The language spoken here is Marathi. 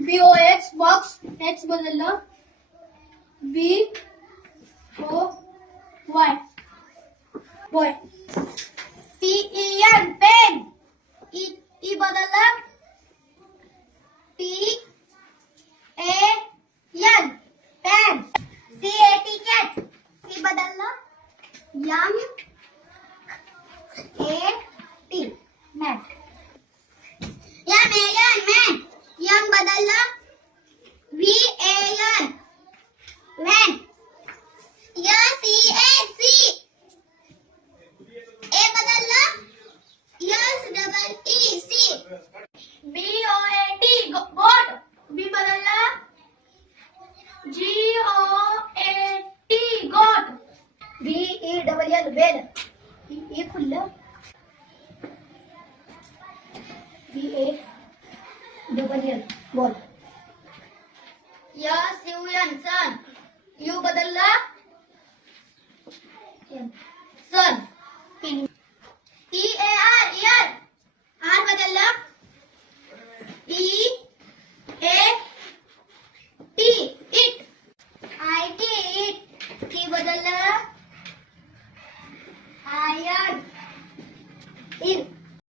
BOX बॉक्स, X बदललं BOY boy. PEN pen, E बदललं PAN pan. CAT cat, C बदललं MAT मॅट. मॅन, यंग बदललं VAN व्हॅन. SEAC, A बदललं SEEC. BOAT गोट, B बदललं GOAT goat. BELL bell, E खुल्लं BALL ball. SUN sun, U बदललं सन.